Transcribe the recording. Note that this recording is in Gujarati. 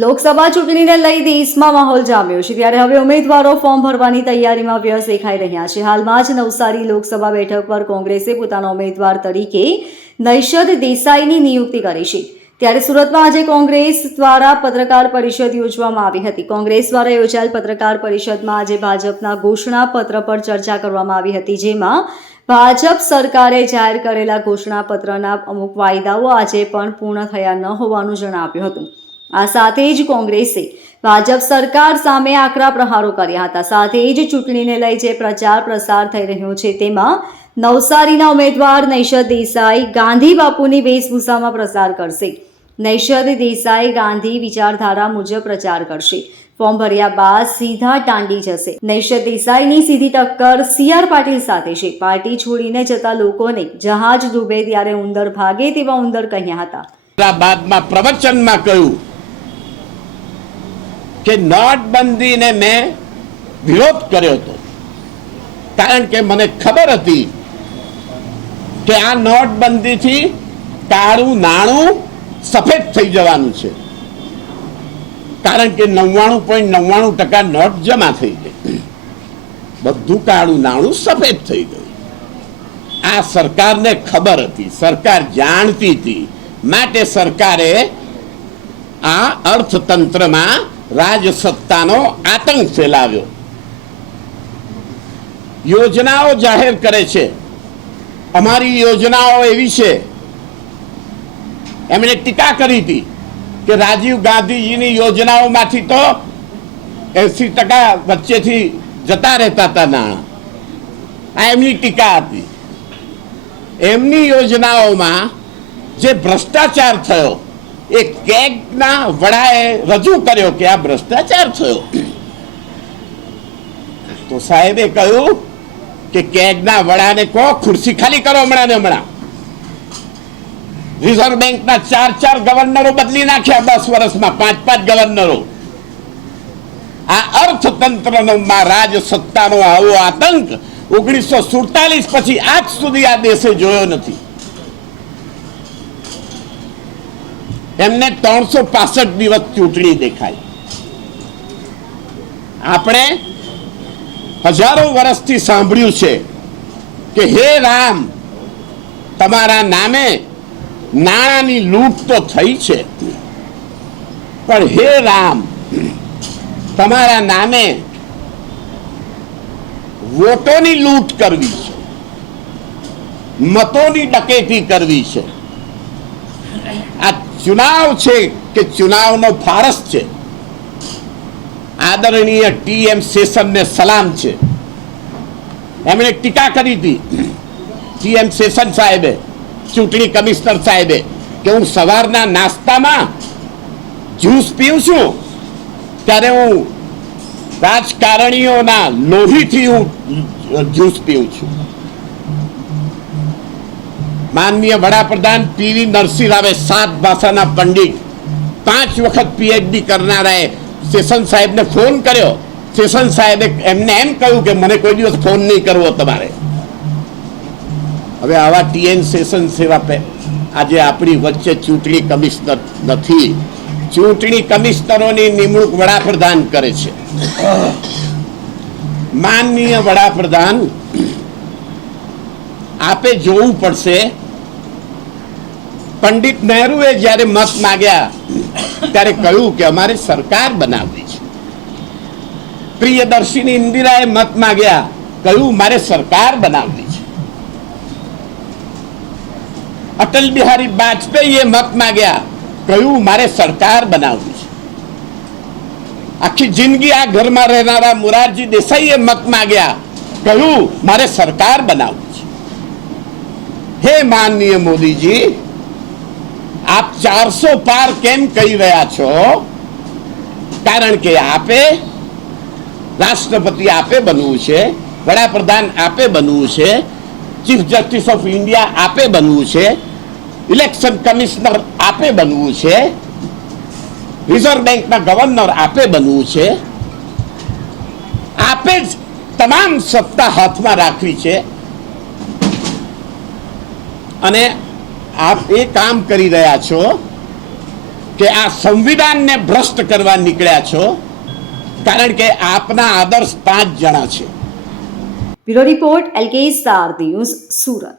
લોકસભા ચૂંટણીને લઈ દેશમાં માહોલ જામ્યો છે ત્યારે હવે ઉમેદવારો ફોર્મ ભરવાની તૈયારીમાં વ્યસ્ત દેખાઈ રહ્યા છે. હાલમાં જ નવસારી લોકસભા બેઠક પર કોંગ્રેસે પોતાના ઉમેદવાર તરીકે નૈશદ દેસાઈની નિયુક્તિ કરી છે. ત્યારે સુરતમાં આજે કોંગ્રેસ દ્વારા પત્રકાર પરિષદ યોજવામાં આવી હતી. કોંગ્રેસ દ્વારા યોજાયેલ પત્રકાર પરિષદમાં આજે ભાજપના ઘોષણાપત્ર પર ચર્ચા કરવામાં આવી હતી, જેમાં ભાજપ સરકારે જાહેર કરેલા ઘોષણાપત્રના અમુક વાયદાઓ આજે પણ પૂર્ણ થયા ન હોવાનું જણાવ્યું હતું. આ સાથે જ કોંગ્રેસે ભાજપ સરકાર સામે આકરા પ્રહારો કર્યા હતા. સાથે જ ચૂંટણીને લઈ જે પ્રચાર પ્રસાર થઈ રહ્યો છે, તેમાં નવસારીના ઉમેદવાર નૈશદ દેસાઈ ગાંધી બાપુની વેશભૂષામાં પ્રસાર કરશે. નૈશદ દેસાઈ ગાંધી વિચારધારા મુજબ પ્રચાર કરશે. ફોર્મ ભર્યા બાદ સીધા ટાંડી જશે. નૈશદ દેસાઈની સીધી ટક્કર સીઆર પાટીલ સાથે છે. પાર્ટી છોડીને જતા લોકોને જહાજ ડૂબે ત્યારે ઉંદર ભાગે તેવા ઉંદર કહ્યા હતા. પ્રવચનમાં કહ્યું કે નોટબંધીને મેં વિરોધ કર્યો હતો. કારણ કે મને ખબર હતી કે આ નોટબંધીથી કાળું નાણું સફેદ થઈ જવાનું છે. કારણ કે નવ્વાણું પોઈન્ટ નવ્વાણું ટકા નોટ જમા થઈ ગઈ. બધું કાળું નાણું સફેદ થઈ ગયું. આ સરકારને ખબર હતી. સરકાર જાણતી હતી. માટે સરકારે આ અર્થતંત્રમાં રાજસત્તાનો આતંક ફેલાવ્યો. યોજનાઓ જાહેર કરે છે. અમારી યોજનાઓ એવી છે. એમણે ટીકા કરી હતી કે રાજીવ ગાંધીજીની યોજનાઓમાંથી તો એસી ટકા વચ્ચેથી જતા રહેતા હતા નાણાં. આ એમની ટીકા હતી. એમની યોજનાઓમાં જે ભ્રષ્ટાચાર થયો એ કેગના વડાએ રજૂ કર્યો કે આ ભ્રષ્ટાચાર થયો. તો સાહેબે કહ્યું કે કેગના વડાને કહો, ખુરશી ખાલી કરો હમણાં ને હમણાં. રિઝર્વ બેંકના ચાર ચાર ગવર્નરો બદલી નાખ્યા દસ વર્ષમાં, પાંચ પાંચ ગવર્નરો આ અર્થતંત્રનો રાજ સત્તાનો આવો આતંક ઓગણીસો સુડતાલીસ પછી આજ સુધી આ દેશે જોયો નથી. એમને ત્રણસો પાસઠ દિવસ ચૂંટણી દેખાય આપણે હજારો વર્ષથી સાંભળ્યું છે કે હે રામ, તમારા નામે નાણાંની લૂંટ તો થઈ છે. પણ હે રામ, તમારા નામે વોટોની લૂંટ કરવી છે. મતોની ડકેતી કરવી છે. આ ચુનાવ છે કે ચુનાવનો ફારસ છે? આદરણીય ટીએમ સેશનને સલામ છે. એમણે ટીકા કરી હતી ટીએમ સેશન સાહેબે, ચૂંટણી કમિશનર સાહેબે, કે હું સવારના નાસ્તામાં જ્યુસ પીઉં છું, ત્યારે હું રાજકારણીઓના લોહીથી હું જ્યુસ પીઉં છું. માનનીય વડાપ્રધાન પીવી નરસિંહ રાવે સાત ભાષાના પંડિત, પાંચ વખત પીએચડી કરનારાએ સેશન સાહેબને ફોન કર્યો. સેશન સાહેબે એમને એમ કહ્યું કે મને કોઈ દિવસ ફોન નહીં કરવો તમારે. હવે આવા ટીએન સેશન સેવા પે આજે આપણી વચ્ચે ચૂંટણી કમિશનર નથી. ચૂંટણી કમિશનરોની નિમણૂક વડાપ્રધાન કરે છે. માનનીય વડાપ્રધાન આપે જોવું પડશે. પંડિત નહેરુએ જ્યારે મત માગ્યા, ત્યારે કહ્યું કે અમારે સરકાર બનાવવી છે. પ્રિયદર્શિની ઇન્દિરાએ મત માગ્યા, કહ્યું, મારે સરકાર બનાવવી છે. અટલ બિહારી વાજપેયીએ મત માગ્યા, કહ્યું, મારે સરકાર બનાવવી છે. આખી જિંદગી આ ઘરમાં રહેનારા મોરારજી દેસાઈએ મત માગ્યા, કહ્યું, મારે સરકાર બનાવવી હે માનનીય મોદીજી, આપ ચારસો પાર કેમ કહી રહ્યા છો? કારણ કે આપે રાષ્ટ્રપતિ આપે બનવું છે, વડાપ્રધાન આપે બનવું છે, ચીફ જસ્ટિસ ઓફ ઇન્ડિયા આપે બનવું છે, ઇલેક્શન કમિશનર આપે બનવું છે, રિઝર્વ બેંકના ગવર્નર આપે બનવું છે. આપે જ તમામ સત્તા હાથમાં રાખવી છે. અને આપ એ કામ કરી રહ્યા છો કે આ સંવિધાનને ભ્રષ્ટ કરવા નીકળ્યા છો, કારણ કે આપના આદર્શ પાંચ જણા છે. Bureau report LK star news Surat.